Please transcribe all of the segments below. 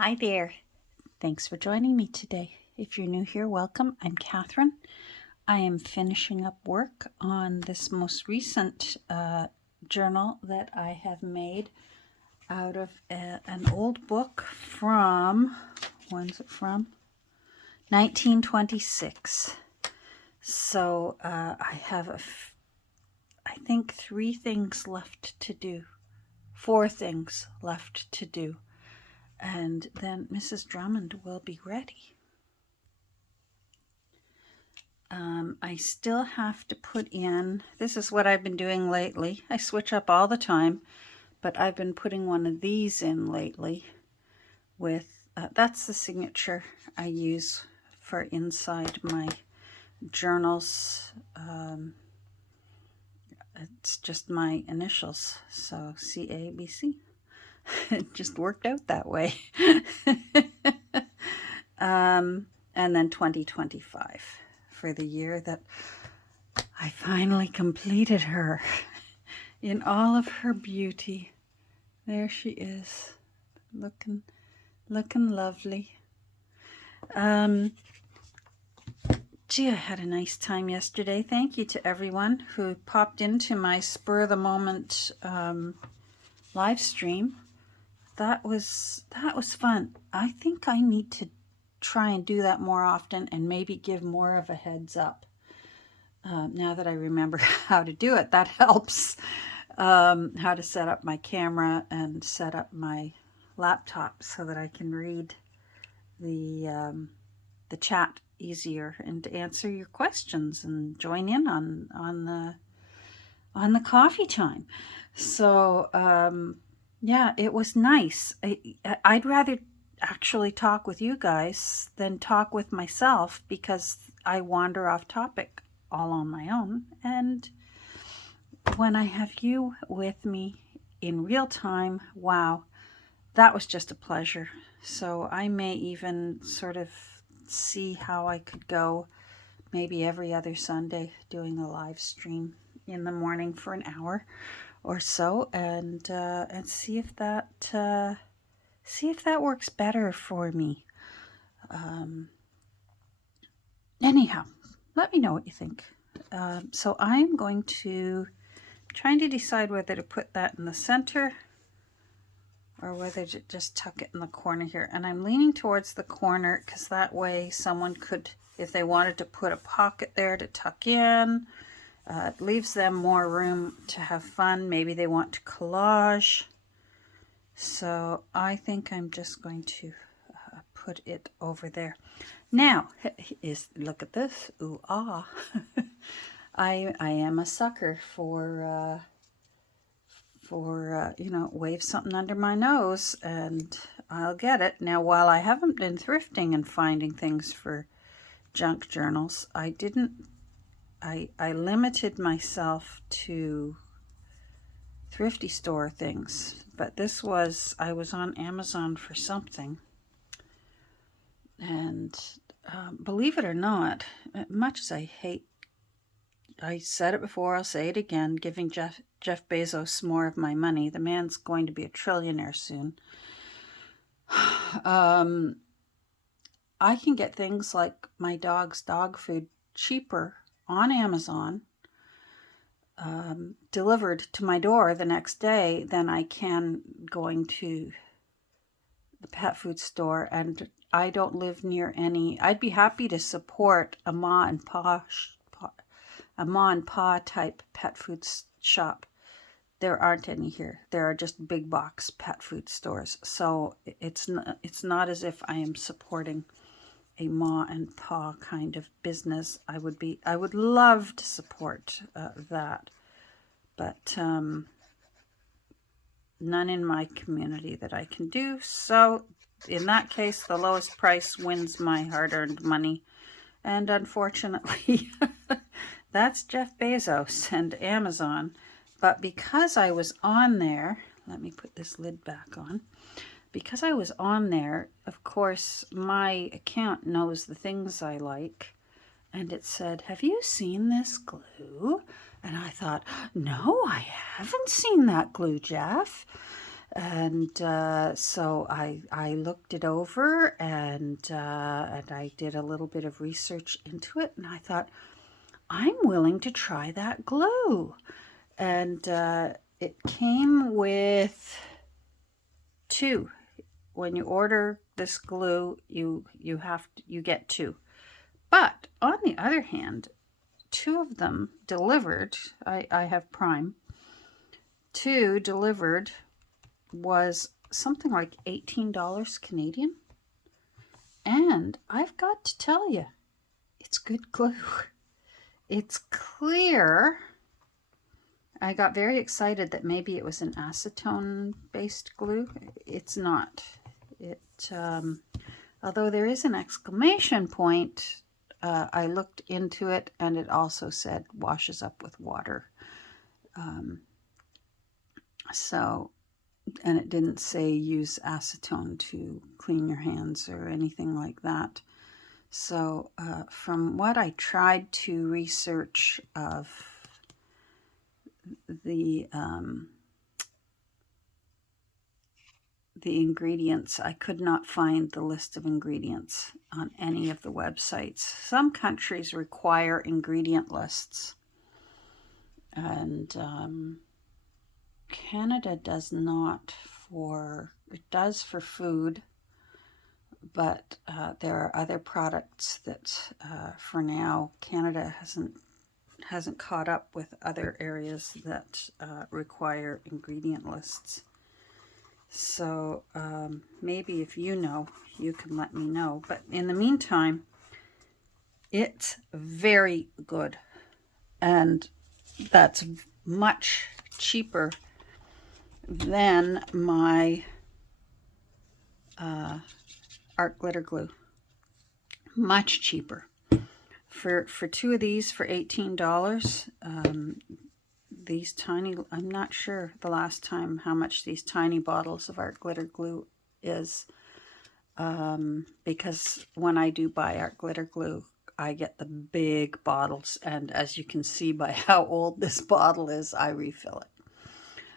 Hi there. Thanks for joining me today. If you're new here, welcome. I'm Catherine. I am finishing up work on this most recent journal that I have made out of an old book from, when's it from? 1926. So I have, I think, 3 things left to do. 4 things left to do. And then Mrs. Drummond will be ready. I still have to put in, this is what I've been doing lately. I switch up all the time, but I've been putting one of these in lately with, that's the signature I use for inside my journals. It's just my initials, so CABC. It just worked out that way. And then 2025 for the year that I finally completed her in all of her beauty. There she is, looking lovely. Gee, I had a nice time yesterday. Thank you to everyone who popped into my spur of the moment live stream. That was fun. I think I need to try and do that more often and maybe give more of a heads up. Now that I remember how to do it, that helps. How to set up my camera and set up my laptop so that I can read the chat easier and to answer your questions and join in on the coffee time. So yeah, it was nice. I'd rather actually talk with you guys than talk with myself because I wander off topic all on my own. And when I have you with me in real time, wow, that was just a pleasure. So I may even sort of see how I could go maybe every other Sunday doing a live stream in the morning for an hour or so, and see if that works better for me. Anyhow, let me know what you think. So I'm going to trying to decide whether to put that in the center or whether to just tuck it in the corner here. And I'm leaning towards the corner because that way someone could, if they wanted to put a pocket there to tuck in, it leaves them more room to have fun. Maybe they want to collage. So I think I'm just going to put it over there. Now, look at this. Ooh, ah. I am a sucker for wave something under my nose and I'll get it. Now, while I haven't been thrifting and finding things for junk journals, I limited myself to thrifty store things. But this was, I was on Amazon for something. And believe it or not, much as I said it before, I'll say it again, giving Jeff Bezos more of my money. The man's going to be a trillionaire soon. I can get things like my dog's dog food cheaper on Amazon, delivered to my door the next day than I can going to the pet food store. And I don't live near any. I'd be happy to support a ma and pa type pet food shop. There aren't any here. There are just big box pet food stores. So it's not as if I am supporting a ma and pa kind of business. I would love to support that, but none in my community that I can do. So in that case, the lowest price wins my hard-earned money. And unfortunately, that's Jeff Bezos and Amazon. But because I was on there, let me put this lid back on. Because I was on there, of course, my account knows the things I like. And it said, "Have you seen this glue?" And I thought, no, I haven't seen that glue, Jeff. And so I looked it over, and I did a little bit of research into it, and I thought, I'm willing to try that glue. And it came with 2. When you order this glue, you get 2. But on the other hand, 2 of them delivered. I have Prime. 2 delivered was something like $18 Canadian. And I've got to tell you, it's good glue. It's clear. I got very excited that maybe it was an acetone-based glue. It's not. Although there is an exclamation point, I looked into it, and it also said washes up with water. And it didn't say use acetone to clean your hands or anything like that. So from what I tried to research of the ingredients, I could not find the list of ingredients on any of the websites. Some countries require ingredient lists, and Canada does not. It does for food, but there are other products that for now Canada hasn't caught up with other areas that require ingredient lists. So maybe if you know, you can let me know. But in the meantime, it's very good, and that's much cheaper than my art glitter glue. Much cheaper. For 2 of these for $18. These tiny, I'm not sure the last time how much these tiny bottles of art glitter glue is, because when I do buy art glitter glue, I get the big bottles, and as you can see by how old this bottle is, I refill it.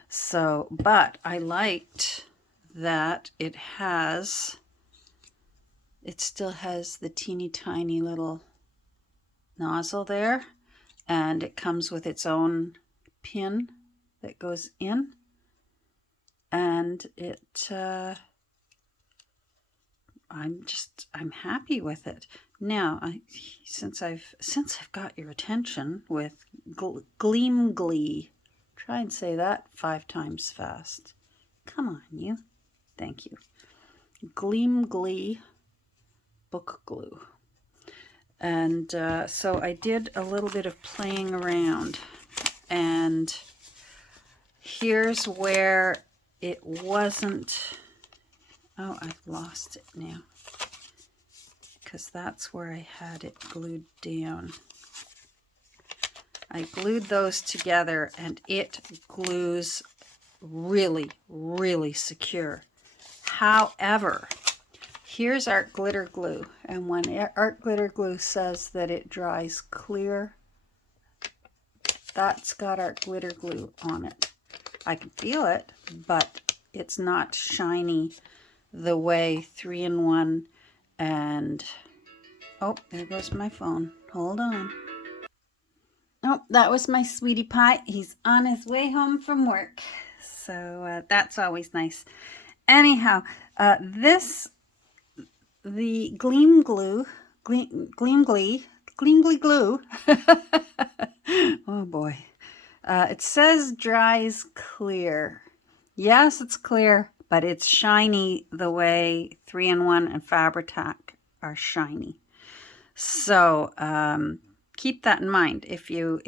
So, but I liked that it still has the teeny tiny little nozzle there, and it comes with its own pin that goes in, and I'm happy with it. Now, since I've got your attention with Gleam Glee, try and say that 5 times fast. Come on, you. Thank you. Gleam Glee book glue. And so I did a little bit of playing around, and here's where it wasn't. Oh, I've lost it now, because that's where I had it glued down. I glued those together, and it glues really, really secure. However, here's art glitter glue, and when art glitter glue says that it dries clear, that's got art glitter glue on it. I can feel it, but it's not shiny the way 3-in-1 and... Oh, there goes my phone. Hold on. Oh, that was my sweetie pie. He's on his way home from work. So that's always nice. Anyhow, the Gleam Glee glue. Oh boy. It says dries clear. Yes, it's clear, but it's shiny the way 3-in-1 and Fabri-Tac are shiny. So keep that in mind. If you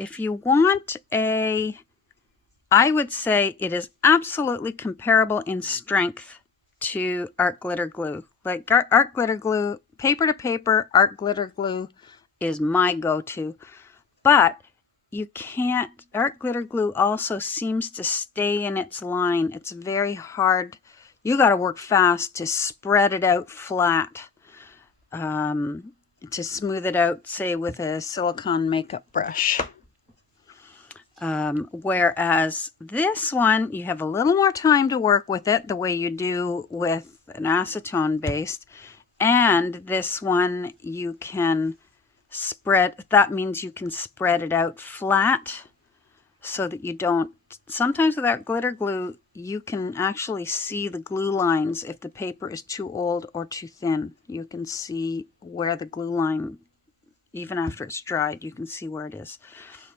want I would say it is absolutely comparable in strength to art glitter glue. Like art glitter glue, paper to paper, art glitter glue is my go-to. But you can't, art glitter glue also seems to stay in its line. It's very hard. You got to work fast to spread it out flat, to smooth it out, say with a silicone makeup brush. Whereas this one, you have a little more time to work with it the way you do with an acetone based. And this one you can spread, that means you can spread it out flat so that you don't, sometimes with that glitter glue, you can actually see the glue lines if the paper is too old or too thin. You can see where the glue line, even after it's dried, you can see where it is.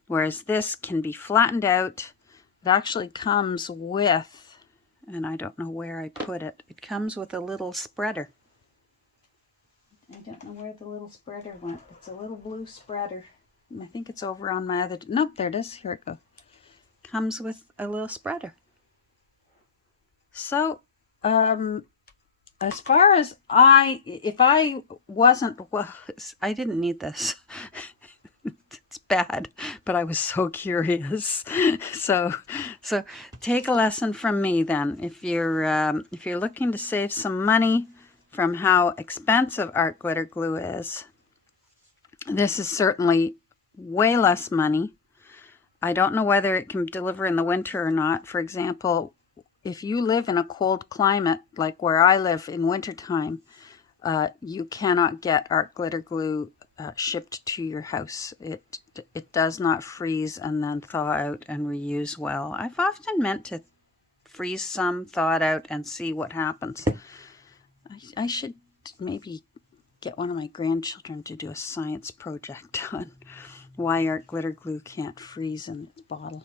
Whereas this can be flattened out. It actually comes with, and I don't know where I put it, it comes with a little spreader. I don't know where the little spreader went. It's a little blue spreader. I think it's over on my other, nope, there it is. Here it goes. Comes with a little spreader. So, as far as if I wasn't, well, I didn't need this. It's bad, but I was so curious. So take a lesson from me then. If you're looking to save some money from how expensive art glitter glue is, this is certainly way less money. I don't know whether it can deliver in the winter or not. For example, if you live in a cold climate, like where I live in wintertime, you cannot get art glitter glue shipped to your house. It does not freeze and then thaw out and reuse well. I've often meant to freeze some, thaw it out, and see what happens. I should maybe get one of my grandchildren to do a science project on why art glitter glue can't freeze in its bottle.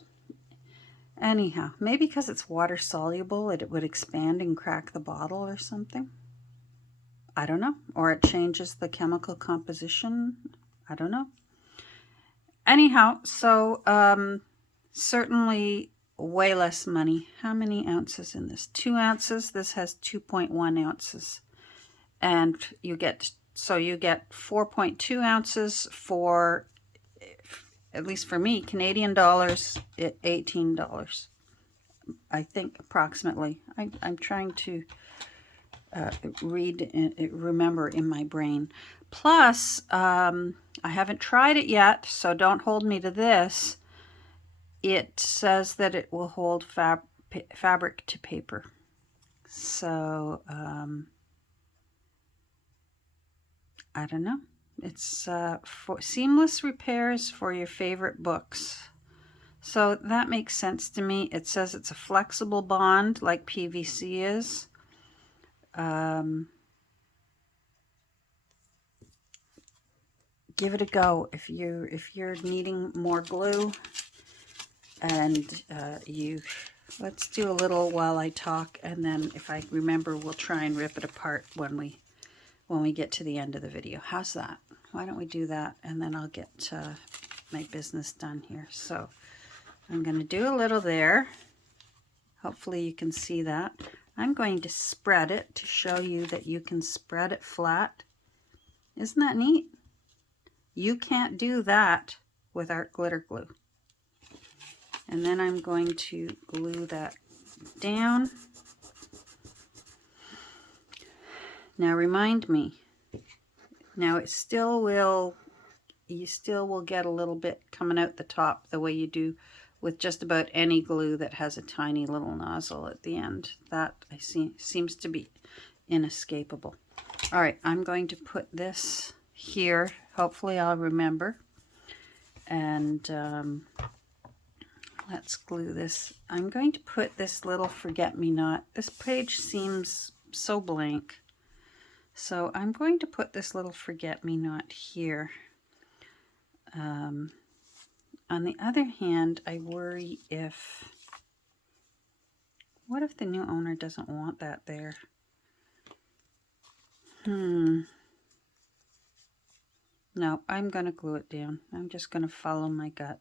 Anyhow, maybe because it's water soluble, it would expand and crack the bottle or something. I don't know. Or it changes the chemical composition. I don't know. Anyhow, so certainly way less money. How many ounces in this? 2 ounces. This has 2.1 ounces. And you get 4.2 ounces for, at least for me, Canadian dollars, $18. I think approximately. I'm trying to read and remember in my brain. Plus, I haven't tried it yet, so don't hold me to this. It says that it will hold fabric to paper. So, I don't know. It's for seamless repairs for your favorite books. So that makes sense to me. It says it's a flexible bond like PVC is. Give it a go if you're needing more glue, and let's do a little while I talk, and then if I remember, we'll try and rip it apart when we get to the end of the video. How's that? Why don't we do that, and then I'll get my business done here. So I'm going to do a little there. Hopefully you can see that. I'm going to spread it to show you that you can spread it flat. Isn't that neat? You can't do that with art glitter glue. And then I'm going to glue that down. Now remind me, now it still will, you still will get a little bit coming out the top the way you do with just about any glue that has a tiny little nozzle at the end. That I see seems to be inescapable. All right, I'm going to put this here. Hopefully I'll remember. And let's glue this. I'm going to put this little forget-me-not. This page seems so blank. So I'm going to put this little forget-me-not here. On the other hand, I worry what if the new owner doesn't want that there? No, I'm going to glue it down. I'm just going to follow my gut.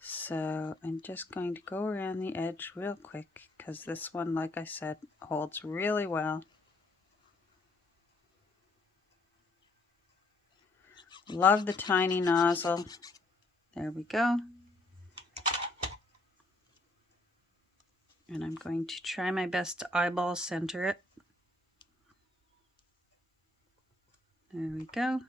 So I'm just going to go around the edge real quick, because this one, like I said, holds really well. Love the tiny nozzle. There we go. And I'm going to try my best to eyeball center it. There we go.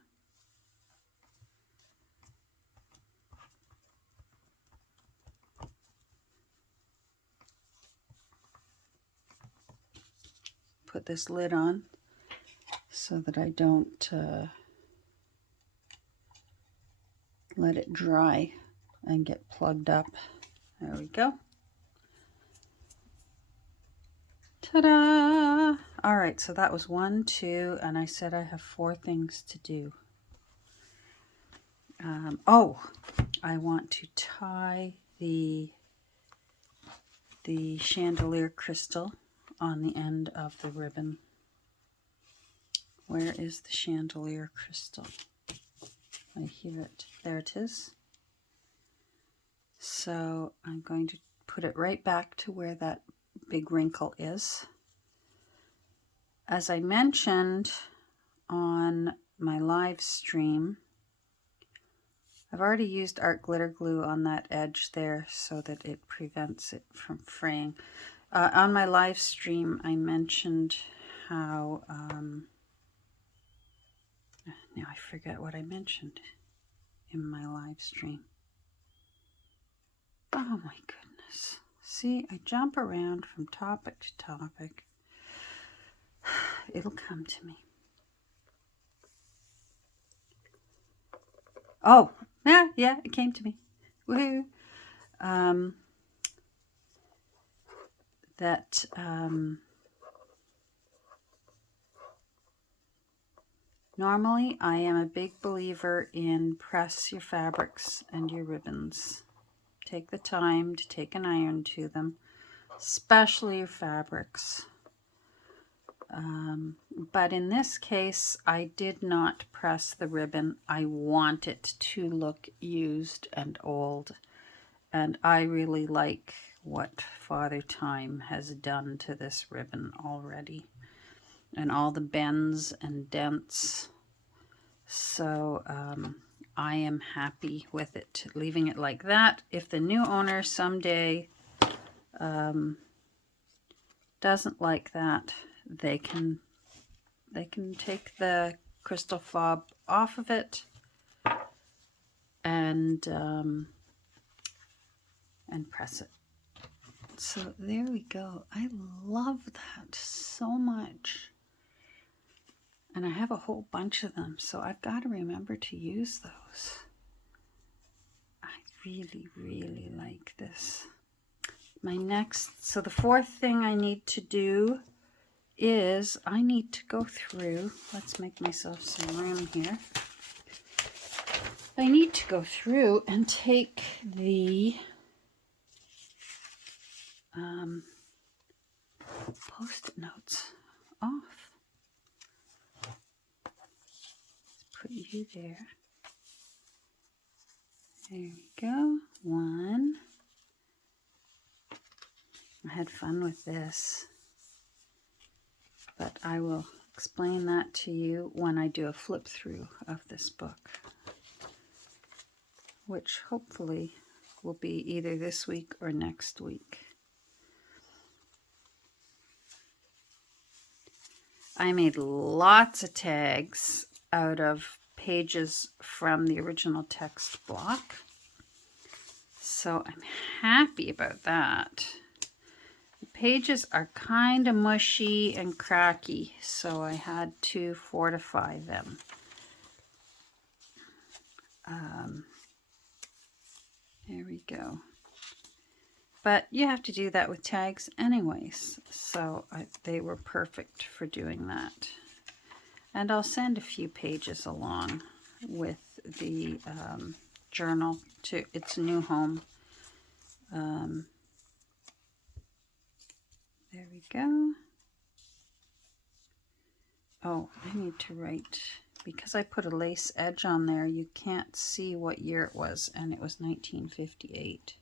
put this lid on so that I don't let it dry and get plugged up. There we go. Ta-da! All right, so that was 1, 2, and I said I have 4 things to do. I want to tie the chandelier crystal on the end of the ribbon. Where is the chandelier crystal? I hear it. There it is. So I'm going to put it right back to where that big wrinkle is. As I mentioned on my live stream, I've already used art glitter glue on that edge there so that it prevents it from fraying. On my live stream, I mentioned how, now I forget what I mentioned in my live stream. Oh my goodness. See, I jump around from topic to topic. It'll come to me. Oh, yeah, it came to me. Woohoo. Normally I am a big believer in press your fabrics and your ribbons. Take the time to take an iron to them, especially your fabrics. But in this case, I did not press the ribbon. I want it to look used and old. And I really like what Father Time has done to this ribbon already. And all the bends and dents. So I am happy with it, leaving it like that. If the new owner someday doesn't like that, they can take the crystal fob off of it and press it. So there we go. I love that so much. And I have a whole bunch of them, so I've got to remember to use those. I really, really like this. So the 4th thing I need to do is I need to go through, let's make myself some room here. I need to go through and take the Post-it notes off. Let's put you there. There we go. 1. I had fun with this, but I will explain that to you when I do a flip through of this book, which hopefully will be either this week or next week. I made lots of tags out of pages from the original text block, so I'm happy about that. The pages are kind of mushy and cracky, so I had to fortify them. There we go. But you have to do that with tags anyways, so they were perfect for doing that. And I'll send a few pages along with the journal to its new home. There we go. Oh, I need to write, because I put a lace edge on there, you can't see what year it was, and it was 1958.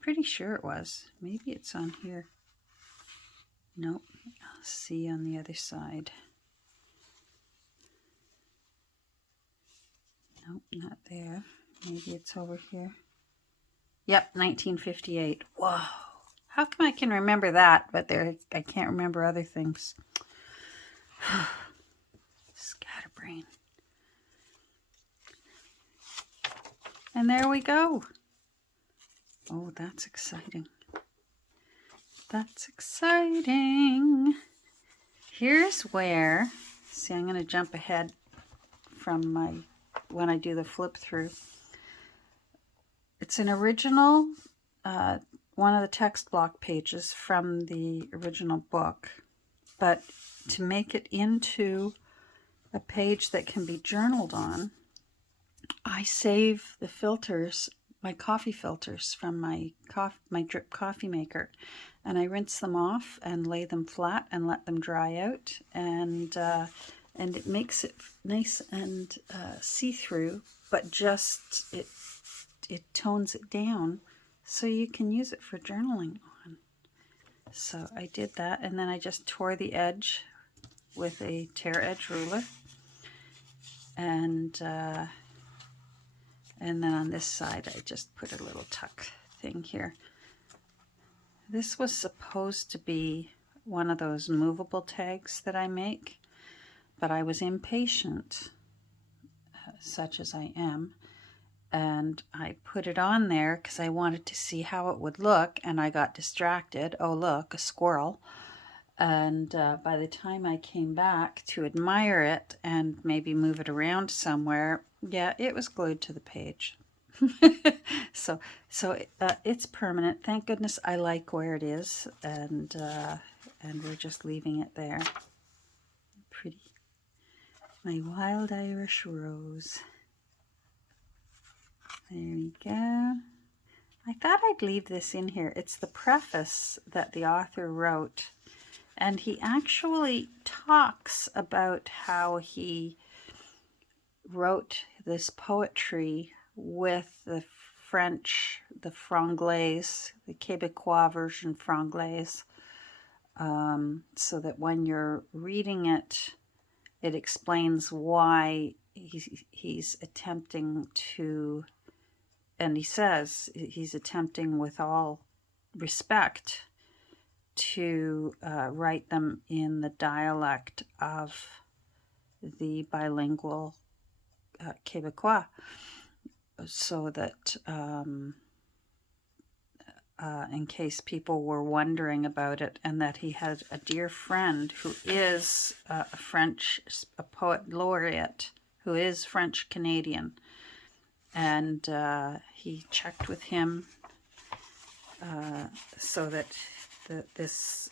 Pretty sure it was. Maybe it's on here. Nope. I'll see on the other side. Nope, not there. Maybe it's over here. Yep, 1958. Whoa. How come I can remember that, but I can't remember other things? Scatterbrain. And there we go. Oh, that's exciting. That's exciting. Here's where, see, I'm going to jump ahead from when I do the flip through. It's an original, one of the text block pages from the original book, but to make it into a page that can be journaled on, I save the filters, my coffee filters from my drip coffee maker, and I rinse them off and lay them flat and let them dry out, and it makes it nice and see-through, but just it tones it down so you can use it for journaling on. So I did that, and then I just tore the edge with a tear edge ruler, and then on this side I just put a little tuck thing here. This was supposed to be one of those movable tags that I make, but I was impatient, such as I am, and I put it on there because I wanted to see how it would look, and I got distracted. Oh look, a squirrel. And by the time I came back to admire it and maybe move it around somewhere, yeah, it was glued to the page. so it's permanent. Thank goodness I like where it is, and we're just leaving it there. Pretty. My wild Irish rose. There we go. I thought I'd leave this in here. It's the preface that the author wrote. And he actually talks about how he wrote this poetry with the French, the Franglais, the Québécois version Franglais, so that when you're reading it, it explains why he's attempting to, and he says he's attempting with all respect to write them in the dialect of the bilingual Québécois, so that in case people were wondering about it, and that he had a dear friend who is a poet laureate, who is French Canadian, and he checked with him so that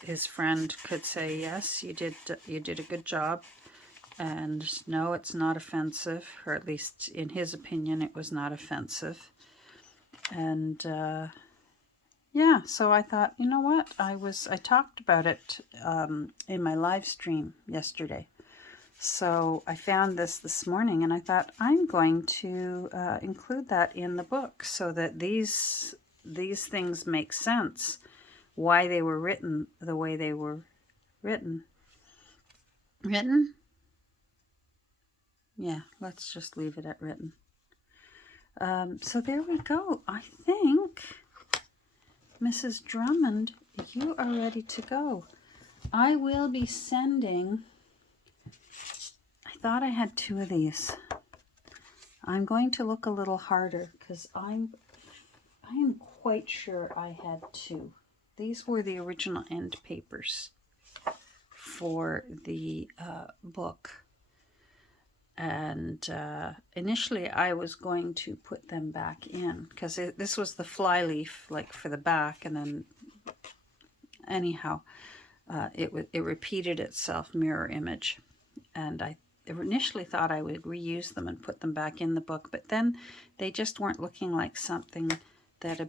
his friend could say, yes, you did a good job, and no, it's not offensive, or at least in his opinion it was not offensive. And yeah, so I thought, you know what, I talked about it in my live stream yesterday. So I found this morning, and I thought I'm going to include that in the book so that these things make sense, why they were written the way they were written. Written? Yeah, let's just leave it at written. So there we go. I think, Mrs. Drummond, you are ready to go. I will be sending, I thought I had 2 of these. I'm going to look a little harder because I am quite sure I had 2. These were the original end papers for the book. And initially I was going to put them back in because this was the flyleaf, like for the back, and then anyhow it repeated itself, mirror image, and I initially thought I would reuse them and put them back in the book, but then they just weren't looking like something that a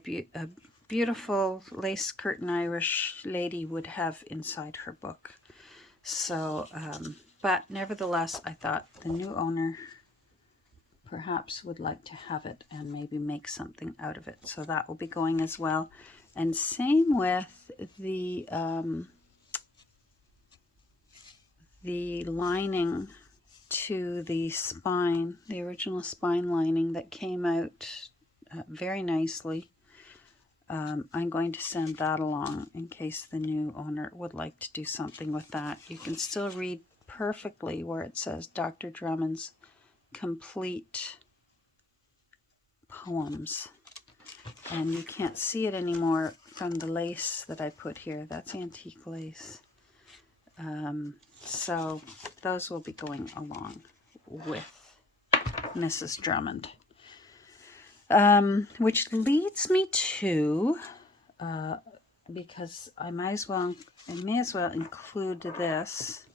beautiful lace curtain Irish lady would have inside her book. So but nevertheless, I thought the new owner perhaps would like to have it and maybe make something out of it. So that will be going as well. And same with the lining to the spine, the original spine lining that came out very nicely. I'm going to send that along in case the new owner would like to do something with that. You can still read perfectly where it says Dr. Drummond's complete poems. And you can't see it anymore from the lace that I put here. That's antique lace. So those will be going along with Mrs. Drummond. Which leads me to, because I may as well include this.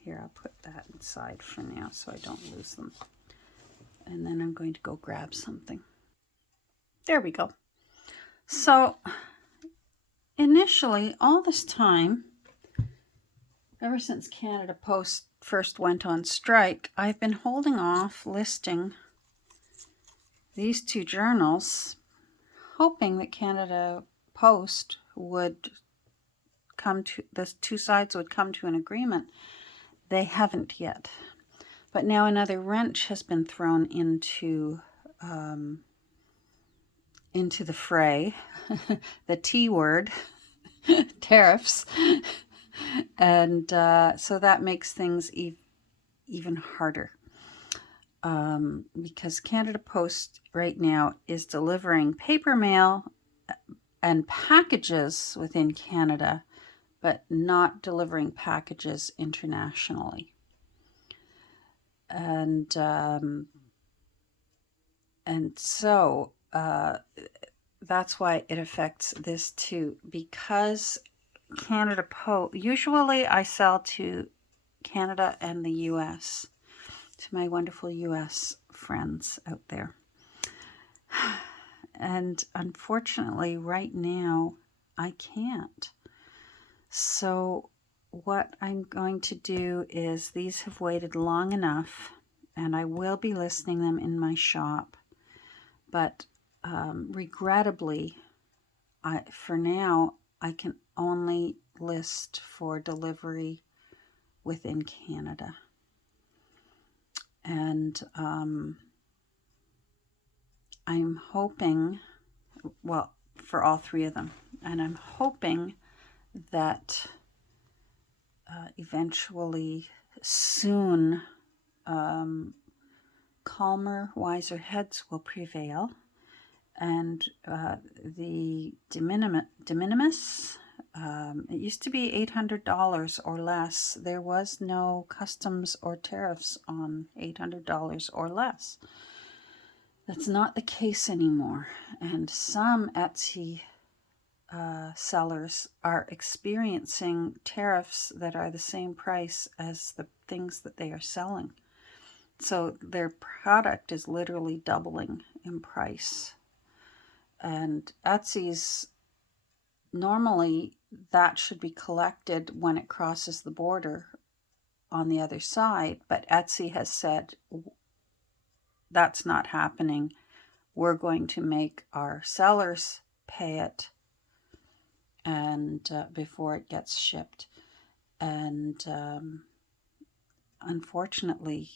Here, I'll put that inside for now so I don't lose them. And then I'm going to go grab something. There we go. So initially, all this time, ever since Canada Post first went on strike, I've been holding off listing these two journals, hoping that Canada Post would come to, the two sides would come to an agreement. They haven't yet. But now another wrench has been thrown into the fray, the T word, tariffs. And so that makes things even harder. Because Canada Post right now is delivering paper mail and packages within Canada, but not delivering packages internationally. And so that's why it affects this too, because Canada Post, usually I sell to Canada and the US, to my wonderful US friends out there. And unfortunately, right now, I can't. So what I'm going to do is, these have waited long enough, and I will be listing them in my shop. But regrettably, for now, I can only list for delivery within Canada. And I'm hoping, well, for all three of them, and I'm hoping that eventually, soon, calmer, wiser heads will prevail, and the de minimis, it used to be $800 or less. There was no customs or tariffs on $800 or less. That's not the case anymore, and some Etsy sellers are experiencing tariffs that are the same price as the things that they are selling. So their product is literally doubling in price. And Etsy's, normally that should be collected when it crosses the border on the other side, but Etsy has said that's not happening. We're going to make our sellers pay it, and before it gets shipped. And unfortunately,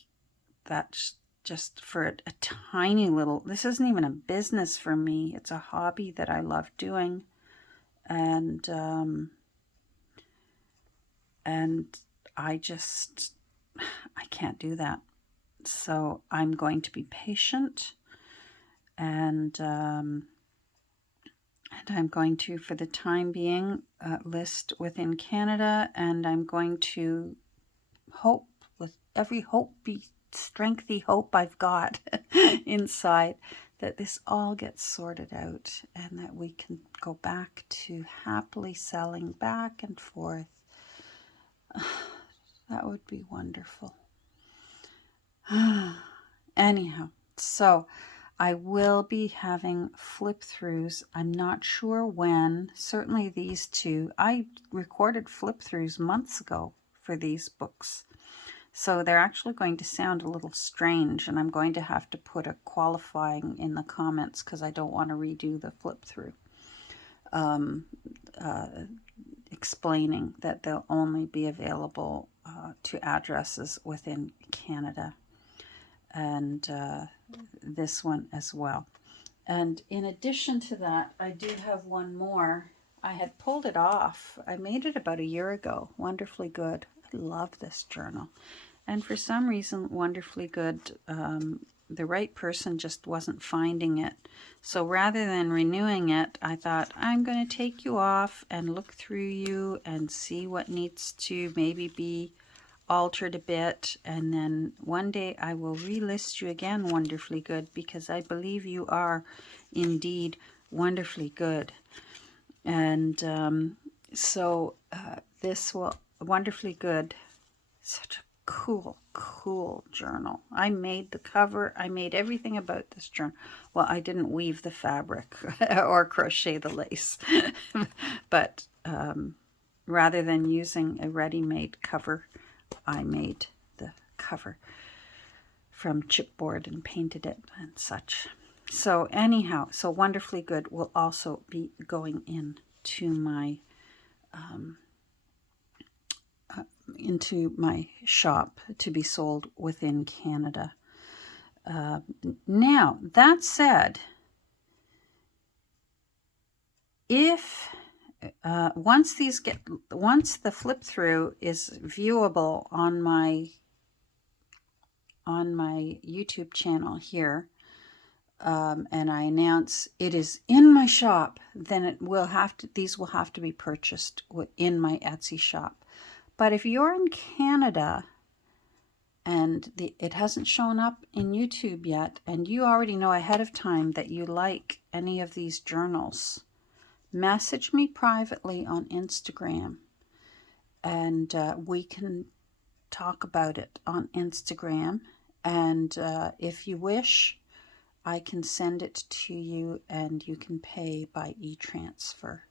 that's just for a tiny little, this isn't even a business for me. It's a hobby that I love doing. And I can't do that. So I'm going to be patient, and I'm going to, for the time being, list within Canada, and I'm going to hope with every strengthy hope I've got inside that this all gets sorted out, and that we can go back to happily selling back and forth. That would be wonderful. Anyhow, so I will be having flip-throughs. I'm not sure when. Certainly these two. I recorded flip-throughs months ago for these books. So they're actually going to sound a little strange, and I'm going to have to put a qualifying in the comments because I don't want to redo the flip-through. Explaining that they'll only be available to addresses within Canada. And this one as well. And in addition to that, I do have one more. I had pulled it off. I made it about a year ago. Wonderfully Good. I love this journal. And for some reason, Wonderfully Good the right person just wasn't finding it. So rather than renewing it, I thought, I'm going to take you off and look through you and see what needs to maybe be altered a bit. And then one day I will relist you again, Wonderfully Good, because I believe you are indeed wonderfully good. And so this will, Wonderfully Good, such a cool journal. I made the cover. I made everything about this journal. Well, I didn't weave the fabric or crochet the lace, but rather than using a ready-made cover, I made the cover from chipboard and painted it and such. So anyhow, so Wonderfully Good will also be going into my shop to be sold within Canada. Now, that said, if once the flip through is viewable on my YouTube channel here, and I announce it is in my shop, then these will have to be purchased in my Etsy shop. But if you're in Canada and it hasn't shown up in YouTube yet, and you already know ahead of time that you like any of these journals, message me privately on Instagram, and we can talk about it on Instagram. And if you wish, I can send it to you and you can pay by e-transfer.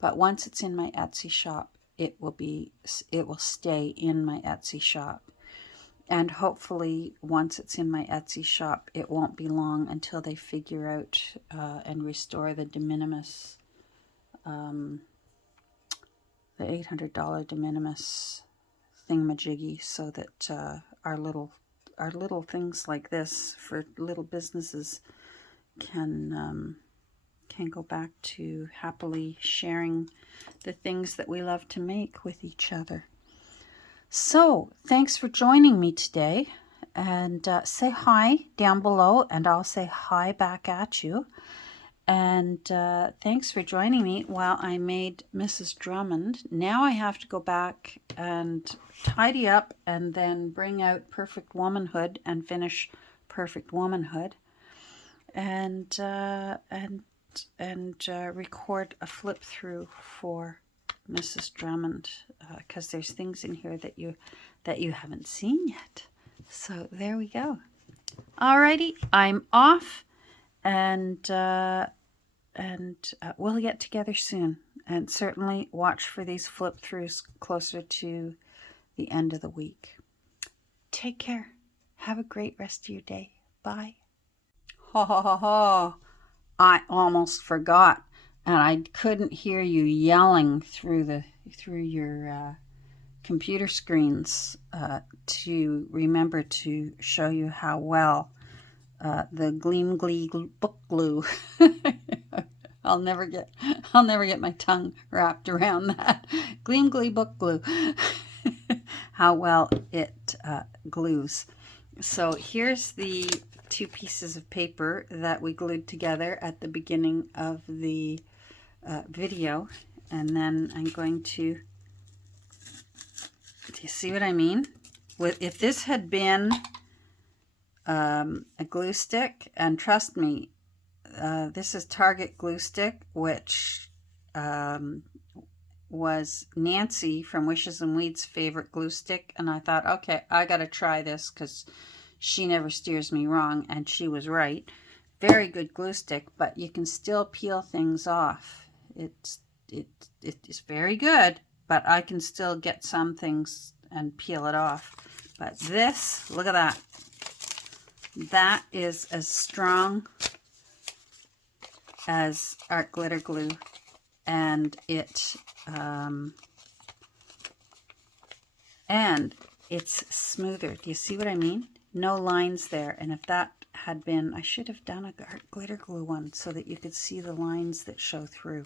But once it's in my Etsy shop, it will stay in my Etsy shop. And hopefully once it's in my Etsy shop, it won't be long until they figure out and restore the de minimis, the $800 de minimis thingamajiggy, so that our little things like this for little businesses can go back to happily sharing the things that we love to make with each other. So thanks for joining me today, and say hi down below and I'll say hi back at you. And thanks for joining me while I made Mrs. Drummond. Now I have to go back and tidy up and then bring out Perfect Womanhood and finish Perfect Womanhood, and record a flip through for Mrs. Drummond, because there's things in here that you haven't seen yet. So there we go. Alrighty, I'm off, and we'll get together soon, and certainly watch for these flip throughs closer to the end of the week. Take care. Have a great rest of your day. Bye. Ha ha ha ha. I almost forgot, and I couldn't hear you yelling through your computer screens to remember to show you how well the Gleam Glee book glue. I'll never get my tongue wrapped around that. Gleam Glee book glue. How well it glues. So here's the 2 pieces of paper that we glued together at the beginning of the video, and then I'm going to, do you see what I mean? If this had been a glue stick, and trust me, this is Target glue stick, which was Nancy from Wishes and Weeds' favorite glue stick, and I thought, okay, I gotta try this because she never steers me wrong, and she was right. Very good glue stick, but you can still peel things off. It is very good, but I can still get some things and peel it off. But this, look at that. That is as strong as art glitter glue, and it's smoother. Do you see what I mean? No lines there. And if that had been, I should have done a art glitter glue one so that you could see the lines that show through.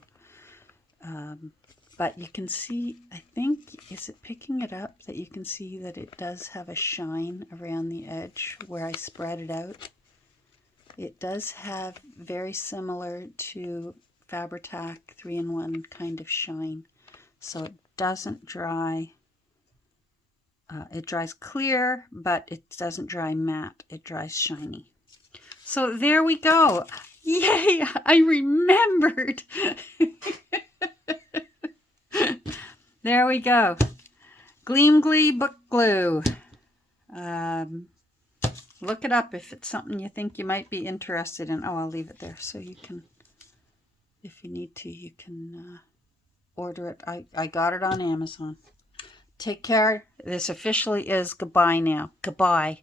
But you can see, I think, is it picking it up, that you can see that it does have a shine around the edge where I spread it out? It does have very similar to Fabri-Tac 3-in-1 kind of shine. So it doesn't dry. It dries clear, but it doesn't dry matte. It dries shiny. So there we go. Yay! I remembered. There we go. Gleam Glee Book Glue. Look it up if it's something you think you might be interested in. Oh, I'll leave it there so you can, if you need to, you can order it. I got it on Amazon. Take care. This officially is goodbye now. Goodbye.